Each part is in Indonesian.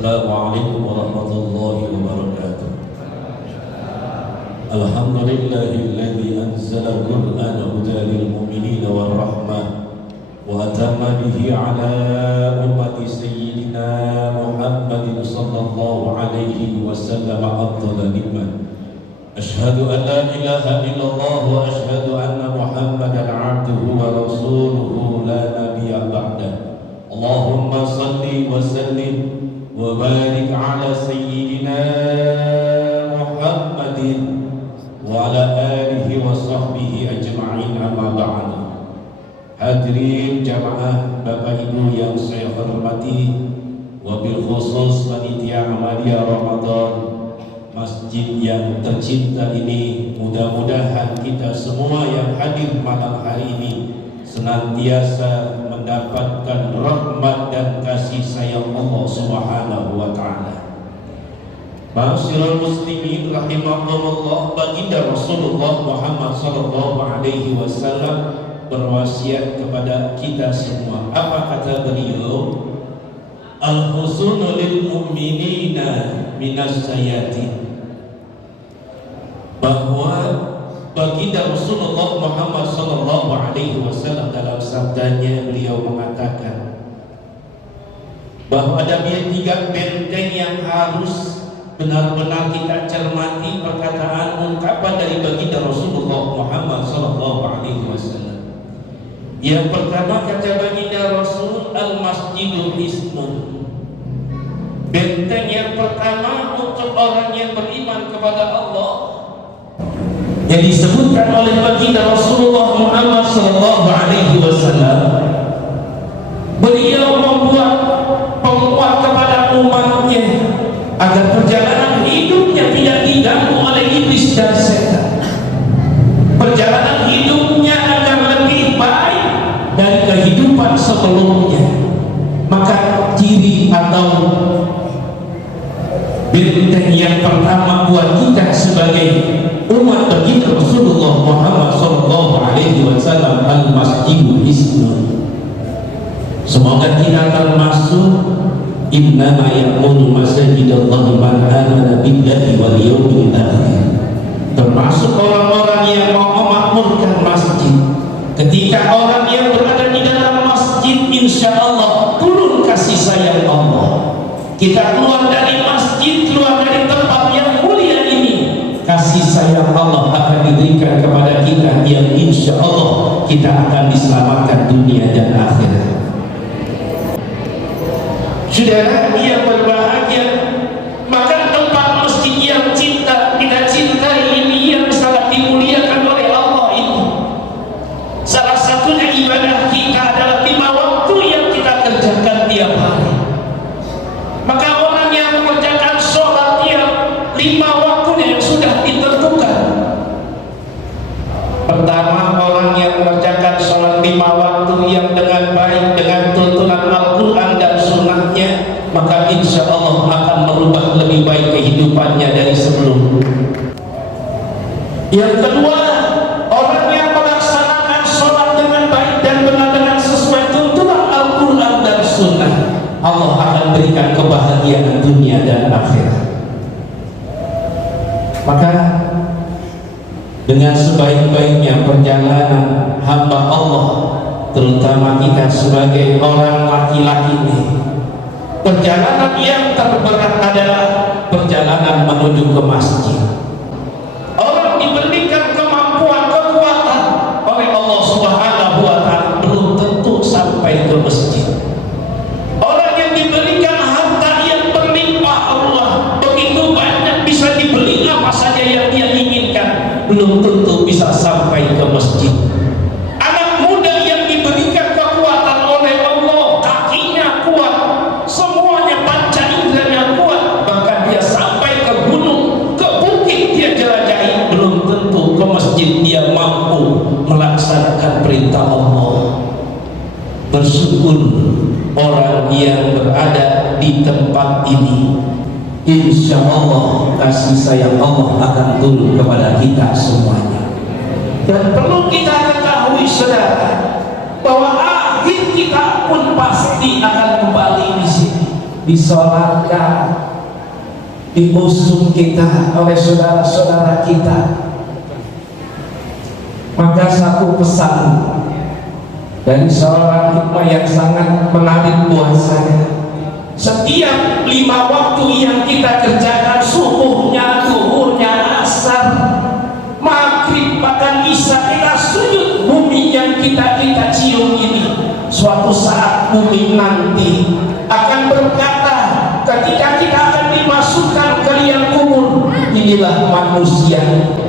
Assalamualaikum warahmatullahi wabarakatuh. Alhamdulillahilladzi anzala al-Qur'ana hudan lil mu'minina war rahmah wa atamma bihi ala ummati sayyidina Muhammadin sallallahu alaihi wasallam afdal ni'mah. Ashhadu an la ilaha illallah wa ashhadu anna Muhammadan 'abduhu wa rasuluhu la nabiyya ba'dah. Allahumma salli wa sallim wa barik ala sayyidina Muhammadin wa ala alihi wa sahbihi ajma'in, amma ba'd. Hadirin jamaah Bapak Ibu yang saya hormati, wabil khusus panitia amalia Ramadan masjid yang tercinta ini, mudah-mudahan kita semua yang hadir malam hari ini senantiasa mendapatkan rahmat dan kasih sayang Allah Subhanahu wa taala. Ma'asyiral muslimin rahimakumullah, baginda Rasulullah Muhammad sallallahu alaihi wasallam berwasiat kepada kita semua. Apa kata beliau? Al-husnu lil mu'minina minas sayatin. Bahwa baginda Rasulullah Muhammad sallallahu alaihi wasallam dalam sabdanya beliau mengatakan bahwa ada tiga benteng yang harus benar-benar kita cermati perkataan ungkapan dari baginda Rasulullah Muhammad sallallahu alaihi wasallam. Yang pertama kata baginda Rasul, al-masjidul hisnun. Benteng yang pertama untuk orang yang beriman kepada Allah yang disebutkan oleh baginda Rasulullah Muhammad sallallahu alaihi wasallam. Beliau membuat penguat kepada umatnya agar perjalanan hidupnya tidak diganggu oleh iblis dan setan. Perjalanan hidupnya agar lebih baik dari kehidupan sebelumnya. Maka ciri atau benteng yang pertama buat kita sebagai umat baginda Rasulullah Muhammad sallallahu alaihi wasallam, al-masjidul hisnun. Semoga kita termasuk innama ya'muru masajidallahi man amana billahi wal yawmil akhir. Termasuk orang-orang yang mau memakmurkan masjid. Ketika orang yang berada di dalam masjid, insya Allah turun kasih sayang Allah. Kita keluar dari masjid, keluar dari tempat yang mulia ini, kasih sayang Allah akan diberikan kepada kita, yang insya Allah kita akan diselamatkan dunia dan akhirat. Saudara yang berbahagia, maka tempat masjid yang kita cintai ini, yang sangat dimuliakan oleh Allah ini, salah satunya ibadah kita adalah 5 waktu yang kita kerjakan tiap hari. Maka orang yang mengerjakan sholat yang 5 waktunya yang sudah ditentukan. Pertama, orang yang mengerjakan sholat 5 waktu yang dengan baik, dengan tuntunan Al-Quran dan sunnahnya, maka insya Allah akan merubah lebih baik kehidupannya dari sebelum. Yang kedua, orang yang melaksanakan sholat dengan baik dan benar dengan sesuai tuntunan Al-Quran dan sunnah, Allah akan berikan kebahagiaan dunia dan akhirat. Maka dengan sebaik-baiknya perjalanan hamba Allah, terutama kita sebagai orang laki-laki ini, perjalanan yang terberat adalah perjalanan menuju ke masjid. Orang diberikan kemampuan, kekuatan oleh Allah Subhanahu wa taala, belum tentu sampai ke masjid. Orang yang diberikan harta yang berlimpah Allah, begitu banyak, bisa dibeli apa saja yang dia inginkan, belum tentu bisa sampai ke masjid. Anak muda yang diberikan kekuatan oleh Allah, kakinya kuat, semuanya panca inderanya kuat, bahkan dia sampai ke gunung, ke bukit dia jelajahi, belum tentu ke masjid dia mampu melaksanakan perintah Allah. Bersyukur orang yang berada di tempat ini, insya Allah kasih sayang Allah akan turun kepada kita semuanya. Dan perlu kita ketahui saudara, bahwa akhir kita pun pasti akan kembali di sini, disolatkan, diusung kita oleh saudara-saudara kita. Maka satu pesan dari seorang hikmah yang sangat menarik bahwasanya setiap 5 waktu yang kita kerjakan, subuhnya, zuhurnya, asar, maghrib, bahkan isya, kita sujud, bumi yang kita cium ini suatu saat bumi nanti akan berkata ketika kita akan dimasukkan ke liang kubur, inilah manusia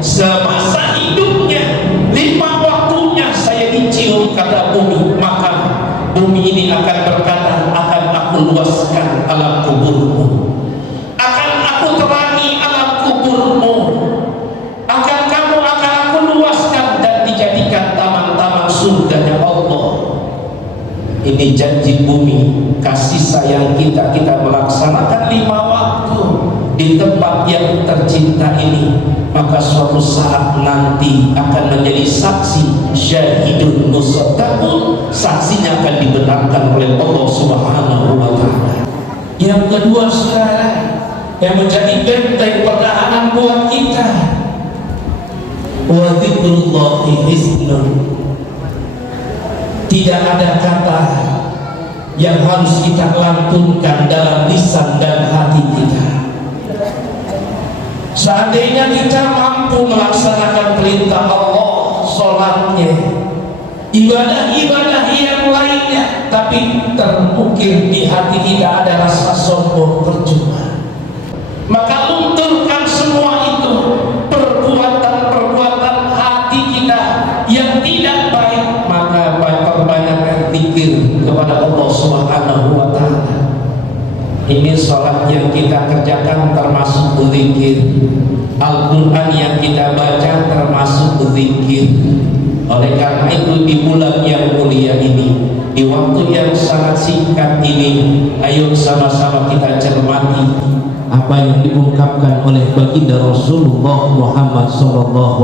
semasa hidupnya 5 waktunya saya dicium, kata bumi. Maka bumi ini akan berkata, akan aku luaskan alam kuburmu, akan aku terangi alam kuburmu, akan aku luaskan dan dijadikan taman-taman surganya Allah. Ini janji bumi, kasih sayang kita melaksanakan 5 waktu di tempat yang tercinta ini. Maka suatu saat nanti akan menjadi saksi, syahidun musaddaqun, saksinya akan dibenarkan oleh Allah Subhanahu wa ta'ala. Yang kedua, saudara, yang menjadi benteng pertahanan buat kita, wa dzikrullahi hisnun. Tidak ada kata yang harus kita lantunkan dalam lisan dan hati kita. Seandainya kita mampu melaksanakan perintah Allah, sholatnya, ibadah-ibadah yang lainnya, tapi terukir di hati kita ada rasa sombong, percuma. Maka lunturkan semua itu, perbuatan-perbuatan hati kita yang tidak baik. Maka perbanyakkan zikir kepada Allah Subhanahu wa ta'ala. Ini sholat yang kita kerjakan termasuk zikir, Al-Quran yang kita baca termasuk zikir. Oleh karena itu di bulan yang mulia ini, di waktu yang sangat singkat ini, ayo sama-sama kita cermati apa yang diungkapkan oleh baginda Rasulullah Muhammad SAW.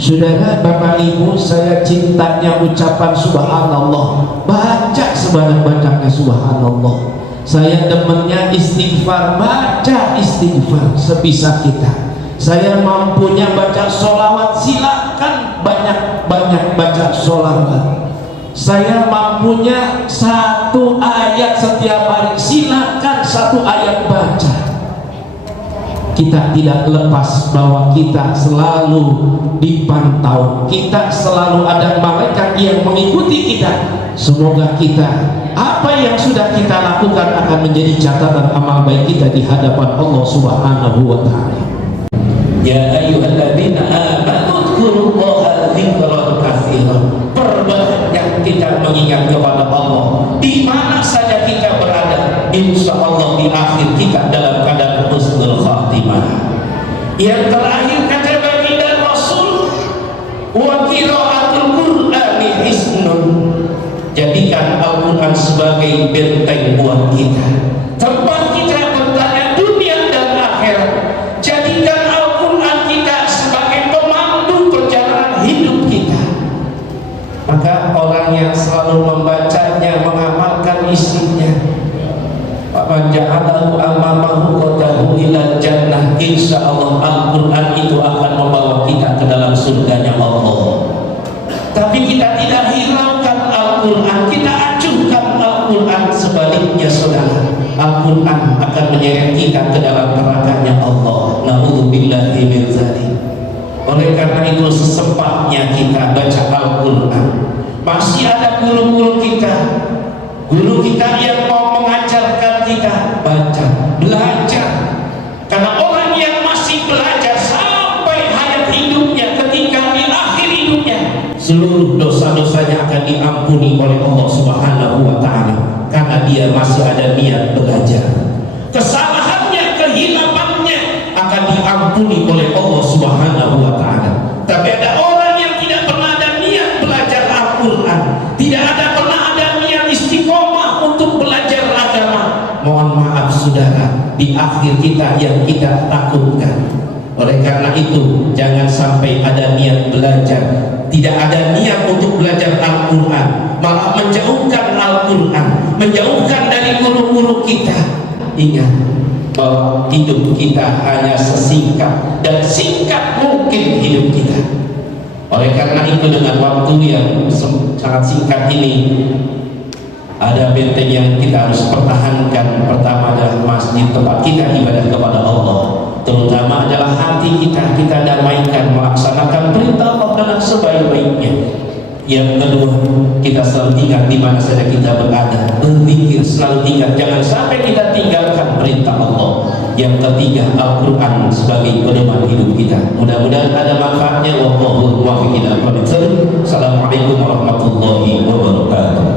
Saudara, Bapak Ibu, saya cintanya ucapan subhanallah, baca sebanyak-banyaknya subhanallah. Saya demennya istighfar, baca istighfar sebisa kita. Saya mampunya baca sholawat, silakan banyak-banyak baca sholawat. Saya mampunya 1 ayat setiap hari, silakan 1 ayat baca. Kita tidak lepas bahwa kita selalu dipantau, kita selalu ada malaikat yang mengikuti kita. Semoga kita, apa yang sudah kita lakukan akan menjadi catatan amal baik kita di hadapan Allah Subhanahu wa ta'ala. Ya ayyuhalladzina amanu dzkurullaha dzikran katsiran. Perbanyak kita mengingat kepada Allah di mana saja kita berada. Insya Allah di akhir kita dalam keadaan husnul khatimah. Yang terakhir kata baginda Rasul, wa qiraatul Qur'ani hisnun. Jadikan Al-Quran sebagai benteng buat kita, tempat kita bertanya dunia dan akhirat. Jadikan Al-Quran kita sebagai pemandu perjalanan hidup kita. Maka orang yang selalu membacanya, mengamalkan isinya, Faman ja'alahu amamahu qadahu ila jannah, insyaallah Al-Quran itu akan membawa kita ke dalam surganya Allah. Tapi kita tidak hiraukan Al-Quran, kita acuhkan Al-Quran. Sebaliknya saudara, Al-Quran akan menyeret kita ke dalam nerakanya Allah. Na'udzubillahi min dzalik. Oleh karena itu sesempatnya kita baca Al-Quran. Masih ada guru-guru kita yang mau mengajarkan kita baca, belajar. Karena orang yang masih belajar sampai hayat hidupnya, ketika di akhir hidupnya seluruh dosa-dosanya akan diampuni oleh Allah Subhanahu wa ta'ala, karena dia masih ada niat belajar. Kesalahannya, kehilafannya akan diampuni oleh Allah Subhanahu wa ta'ala. Tapi ada orang yang tidak pernah ada niat belajar Al-Quran, tidak pernah ada niat istiqomah untuk belajar agama. Mohon maaf saudara, di akhir kita yang kita takutkan. Oleh karena itu jangan sampai ada niat belajar, tidak ada niat untuk belajar Al-Quran, malah menjauhkan Al-Quran, menjauhkan dari buruk kita, ingat bahwa hidup kita hanya sesingkat dan singkat mungkin hidup kita. Oleh karena itu, dengan waktu yang sangat singkat ini, ada benteng yang kita harus pertahankan. Pertama adalah masjid, tempat kita ibadah kepada Allah. Terutama adalah hati kita, kita damaikan, melaksanakan perintah Allah dengan sebaik-baiknya. Yang kedua, kita selalu ingat di mana saja kita berada, berzikir, selalu ingat, jangan sampai kita tinggalkan perintah Allah. Yang ketiga, Al-Quran sebagai pedoman hidup kita. Mudah-mudahan ada manfaatnya. Wallahu muwaffiq ila aqwamit thoriq. Assalamualaikum warahmatullahi wabarakatuh.